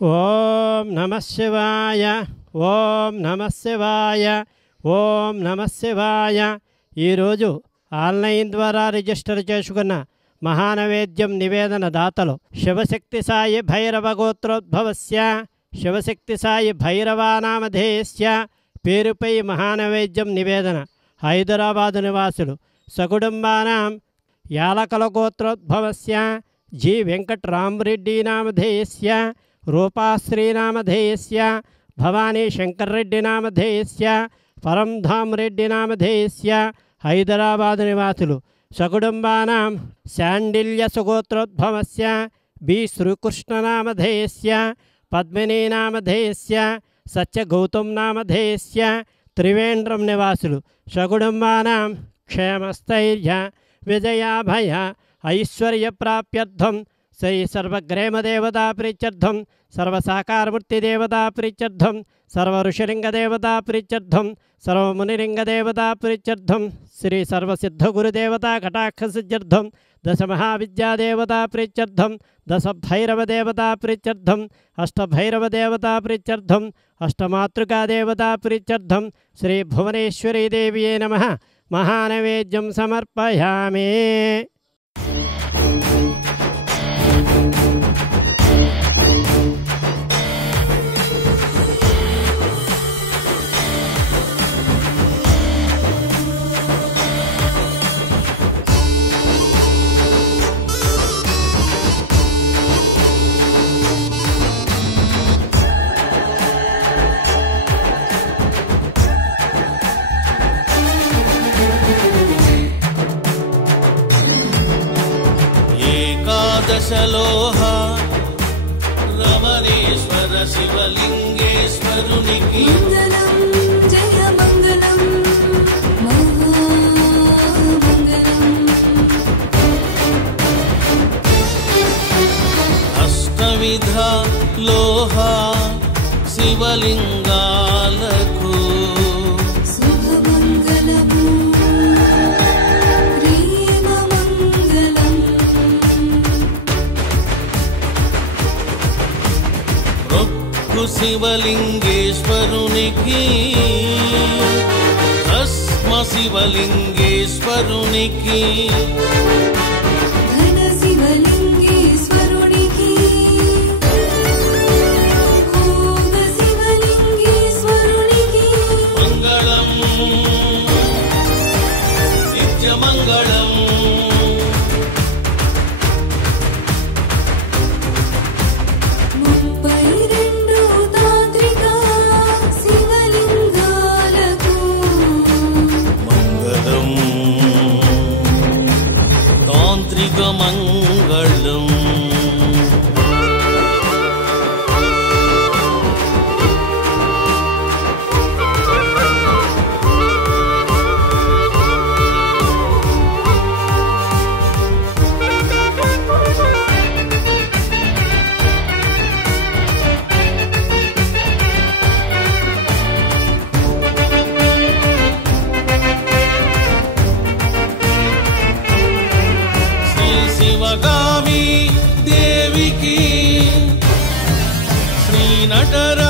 ఓం నమః శివాయ ఓం నమః శివాయ ఓం నమః శివాయ. ఈరోజు ఆన్లైన్ ద్వారా రిజిస్టర్ చేసుకున్న మహానైవేద్యం నివేదన దాతలు శివశక్తి సాయి భైరవ గోత్రోద్భవస్య శివశక్తి సాయి భైరవానామధేయస్య పేరుపై మహానైవేద్యం నివేదన హైదరాబాదు నివాసులు సకుటుంబానాం యాలకల గోత్రోద్భవస్య జి వెంకట్రామరెడ్డి నామధేయస్య रूपाश्री नामधेयस्य भवानी शंकर रेड्डी नामधेयस्य परमधाम रेड्डी नामधेयस्य हैदराबाद निवासुलु सकुटुंबानां शाण्डिल्य सुगोत्रोद्भवस्य बी श्रीकृष्ण नामधेयस्य पद्मिनी नामधेयस्य सच्च गौतम नामधेयस्य त्रिवेंद्रम निवासुलु सकुटुंबानां क्षेमस्थैर्य विजयाभय ऐश्वर्य प्राप्त्यर्थं श्री सर्वग्रेम देवता प्रीत्यर्थं सर्वसाकारमूर्ति देवता प्रीत्यर्थं सर्वऋषिलिंग देवता प्रीत्यर्थं सर्वमुनिलिंग देवता प्रीत्यर्थं श्री सर्वसिद्धगुरुदेवता कटाक्षसिद्ध्यर्थं दश महाविद्या देवता प्रीत्यर्थं दश भैरव देवता प्रीत्यर्थं अष्टभैरव देवता प्रीत्यर्थं अष्टमातृका देवता प्रीत्यर्थं श्री भुवनेश्वरी देव्यै नमः. महानैवेद्यं समर्पयामि. दशलोहा रमणेश्वर शिवलिंगेश्वरुनिकी मंगलम जय मंगलम महामंगलम. अष्टविधा लोहा शिवलिंगालकु शिवलिंगेश्वरुनिकी भस्म शिवलिंगेश्वरुनिकी घन शिवलिंगेश्वरुनिकी भोग शिवलिंगेश्वरुनिकी मंगलम नित्य मंगलम. मंगलम शिवगामी देवी की श्री नटरा